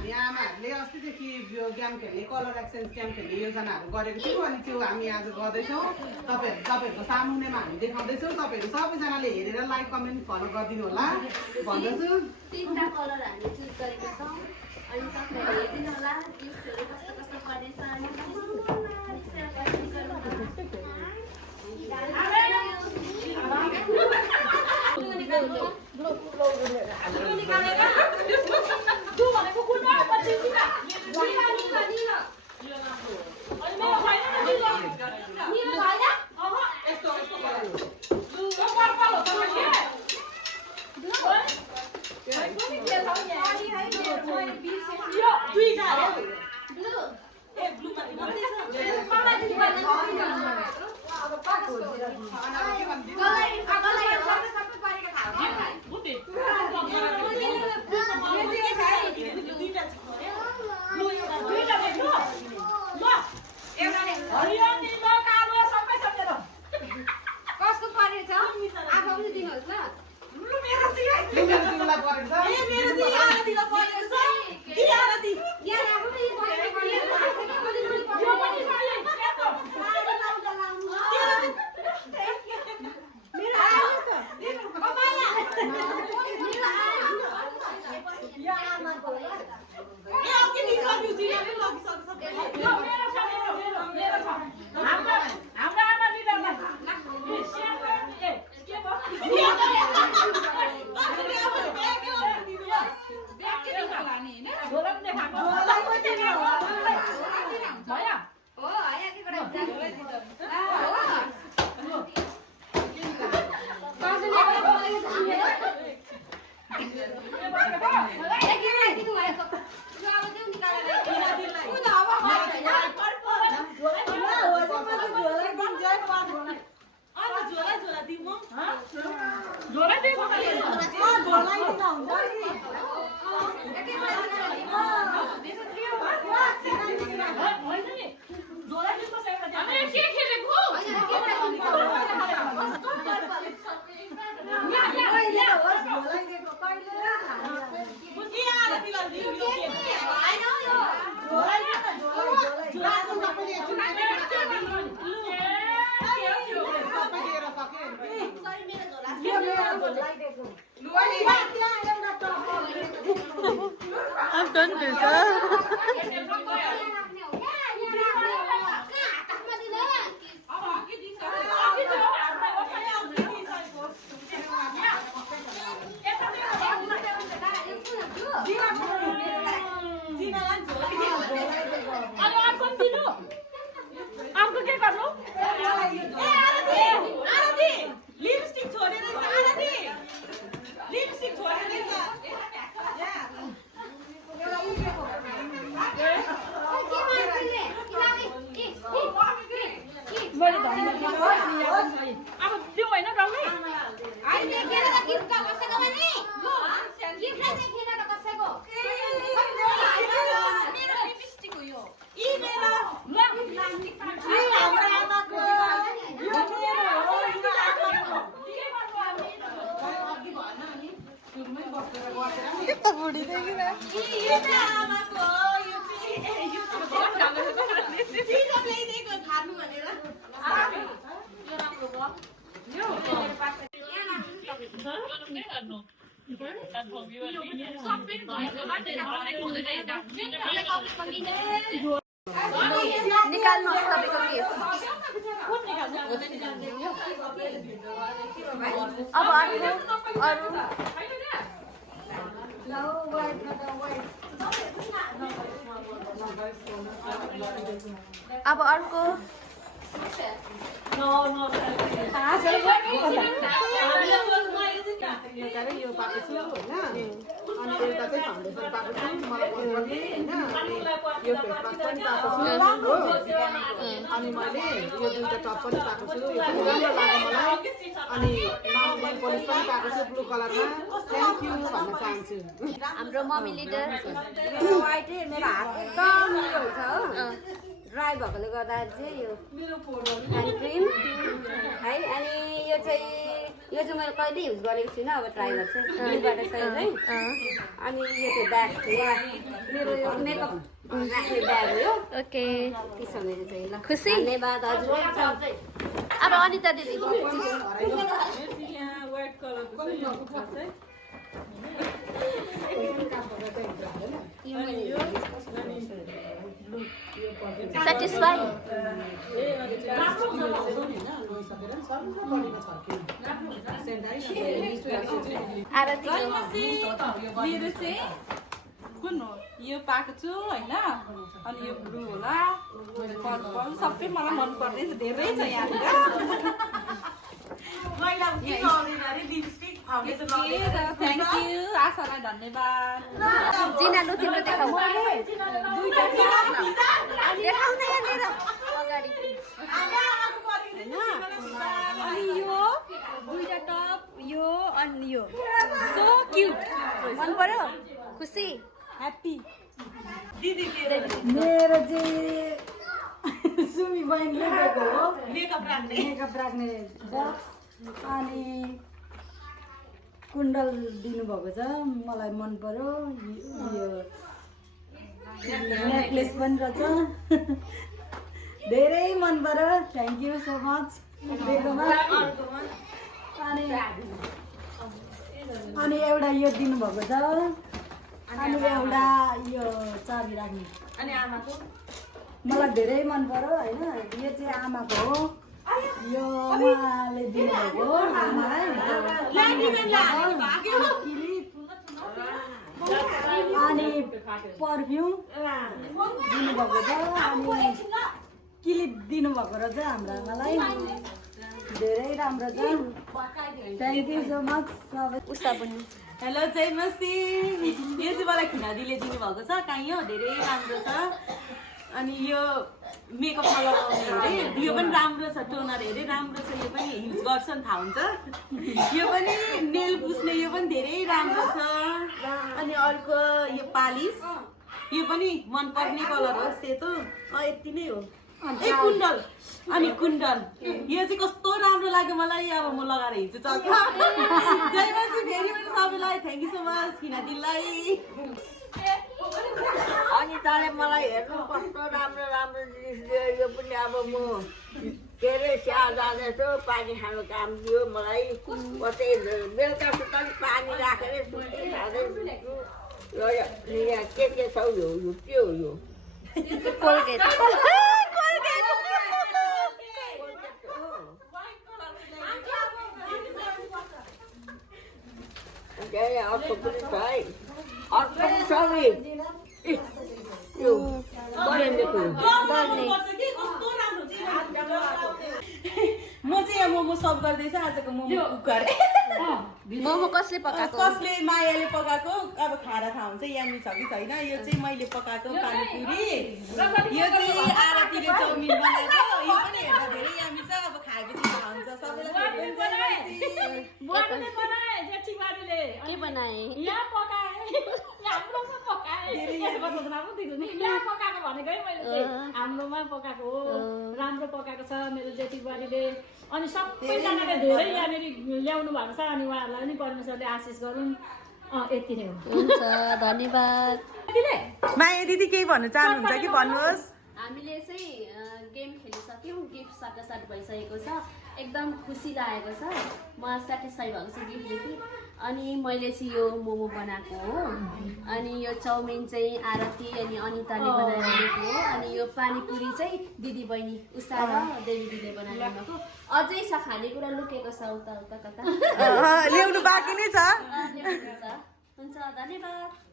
हामी आमाहरूले अस्तिदेखि यो गेम खेल्ने कलर एक्सचेन्ज गेम खेल्ने योजनाहरू गरेको थियौँ अनि त्यो हामी आज गर्दैछौँ तपाईँहरूको सामुन्नेमा हामी देखाउँदैछौँ तपाईँहरू सबैजनाले हेरेर लाइक कमेन्ट फलो गरिदिनु होला भन्दछु 3टा कलर हामी चुज गरेका छौँ अनि तपाईँहरू हेरिदिनु होला गिफ्टहरू कस्तो कस्तो पर्नेछ अनि I'm done this, आपको क्या कर लो? आरती, लिपस्टिक छोड़े नहीं आरती, लिपस्टिक छोड़े नहीं अब त्यो होइन डल्लै Kita budi deh kita. निकाल्नु सबैको केस अब अब अर्को यो पाएको छु होइन अनि एउटा चाहिँ फाउन्डेसन पाएको छु मलाई मन पर्ने होइन यो फेस मास्क पनि पाएको छु हो अनि मैले यो दुईटा टप पनि पाएको छु यो पनि राम्रो लाग्यो मलाई अनि नेल पलिस पनि पाएको छु ब्लू कलरमा थ्याङ्क यू भन्न चाहन्छु हाम्रो मम्मी लिडर यो वाइट मेरो हात एकदम मिठो हुन्छ हो ड्राई भएकोले गर्दा चाहिँ यो ह्यान्ड क्रिम है अनि यो चाहिँ यो चाहिँ मैले कहिले युज गरेको छुइनँ अब ट्राई गर्छु ब्लूबाट चाहिँ अनि यो चाहिँ ब्याग चाहिँ मेरो यो मेकअप राख्ने ब्याग हो यो ओके के छ मेरो चाहिँ ल खुसी धन्यवाद हजुर अब अनिता दिदी यहाँ व्हाइट कलरको छ यो कुर्ता चाहिँ सेटिस्फाई आरती मेरो चाहिँ कुन हो यो पाएको छु होइन अनि यो ब्लू होला पर्पल सबै मलाई मन पर्दैछ धेरै छ यहाँनिर थ्याङ्क यू आशालाई धन्यवाद जिना लु तिम्रो देखाऊ देखाउन यहाँनिर अगाडि अनि यो दुईटा टप यो अनि यो सो क्युट मन पर्यो खुसी ह्याप्पी मेरो चाहिँ सुमी बहिनीले दिएको हो मेकअप राख्ने मेकअप राख्ने बक्स अनि कुण्डल दिनुभएको छ मलाई मन पर्यो यो नेकलेस पनि रहेछ धेरै मन पर्यो थ्याङ्क यू सो मच दिएकोमा अनि एउटा यो दिनुभएको छ अनि एउटा यो चाबी राख्ने अनि आमाको मलाई धेरै मन पर्यो होइन यो चाहिँ आमाको हो यो उहाँले दिनुभएको हो आमालाई अनि पर्फ्युम दिनुभएको छ अनि क्लिप दिनुभएको रहेछ हाम्रो आमालाई धेरै राम्रो छ थ्याङ्क यू सो मच सबै उषा पनि हेलो जय मसी यो चाहिँ मलाई खिनादीले दिनुभएको छ कहीँ हो धेरै राम्रो छ अनि यो मेकअपमा लगाउने हेरे यो पनि राम्रो छ टोनर हेरे राम्रो छ यो पनि युज गर्छ नि थाहा हुन्छ यो पनि नेल पुस्ने यो पनि धेरै राम्रो छ अनि अर्को यो पालिस यो पनि मनपर्ने कलर हो सेतो यति नै हो ए कुण्डल अनि कुण्डल यो चाहिँ कस्तो राम्रो लाग्यो मलाई अब म लगाएर हिँड्छु चल्छ जय मसी फेरि पनि सबैलाई थ्याङ्क यू सो मच खिनादीलाई अनि तँले मलाई हेर्नु कस्तो राम्रो राम्रो जिनिस दियो यो पनि अब म के अरे चिया जाँदैछु पानी खानु काम दियो मलाई कतै बेलुका सुत्दा पनि पानी राखेर सुत्दै खाँदै सुत्छु र यहाँ के छ यो के हो यो कोलगेट अर्को पनि छ है अर्को पनि छ नि यो बरेन्डेको म चाहिँ यहाँ मोमो सर्भ गर्दैछु आजको मोमो कुकर मोमो कसले पकाएको कसले मायाले पकाएको अब खाएर थाहा हुन्छ यामी छ कि छैन यो चाहिँ मैले पकाएको पानीपुरी यो चाहिँ आरतीले चाउमिन बनाएको यो पनि हेर्दा धेरै यामी छ अब खाएपछि थाहा हुन्छ सबैलाई के बनाए यहाँ पकाए हाम्रोमा पकाए यहाँ पकाएको भनेको है मैले चाहिँ हाम्रोमा पकाएको हो राम्रो पकाएको छ मेरो जेठी बुहारीले अनि सबैजनाले धेरै यहाँनिर ल्याउनु भएको छ अनि उहाँहरूलाई पनि परमेश्वरले आशिष गरून् यति नै हो हुन्छ धन्यवाद माया दिदी केही भन्नु चाहनुहुन्छ कि भन्नुहोस् हामीले चाहिँ गेम खेलिसक्यौँ गिफ्ट साटासाट भइसकेको छ एकदम खुसी लागेको छ म सेटिस्फाई भएको छु गिफ्टदेखि अनि मैले चाहिँ यो मोमो बनाएको हो अनि यो चाउमिन चाहिँ आरती अनि अनिताले बनाएर दिएको हो अनि यो पानीपुरी चाहिँ दिदी बहिनी उषा र देवी दिदीले बनाएर दिएको अझै छ खानेकुरा लुकेको छ उता उता कता ल्याउनु बाँकी नै छ हुन्छ धन्यवाद